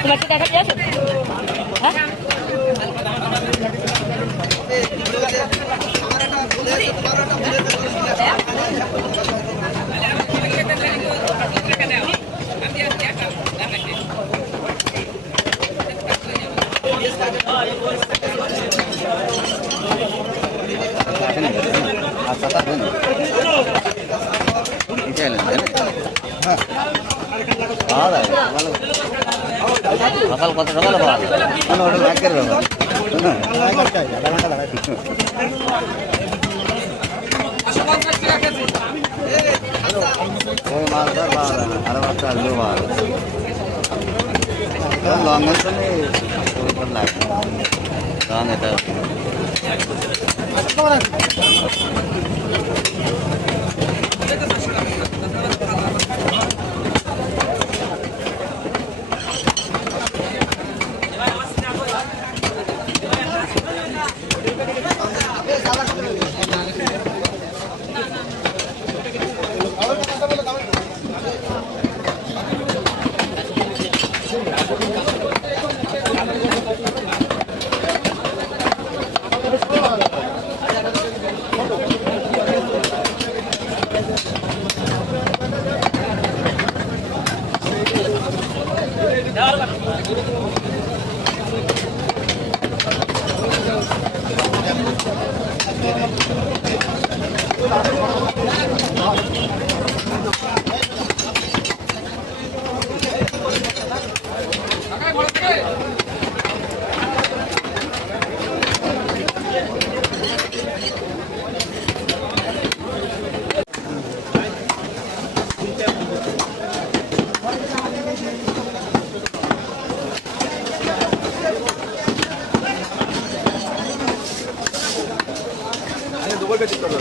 তোমার কি দেখা গিয়েছে? হ্যাঁ সকাল কত সকালে পাওয়া যায় ওটা ব্যাংকের ব্যাপার ওই মাছ ধর পাওয়া যায় না আরো মাছটা আসলেও পাওয়া যায় লং লাগে লং এটা দুবার বেশি করবে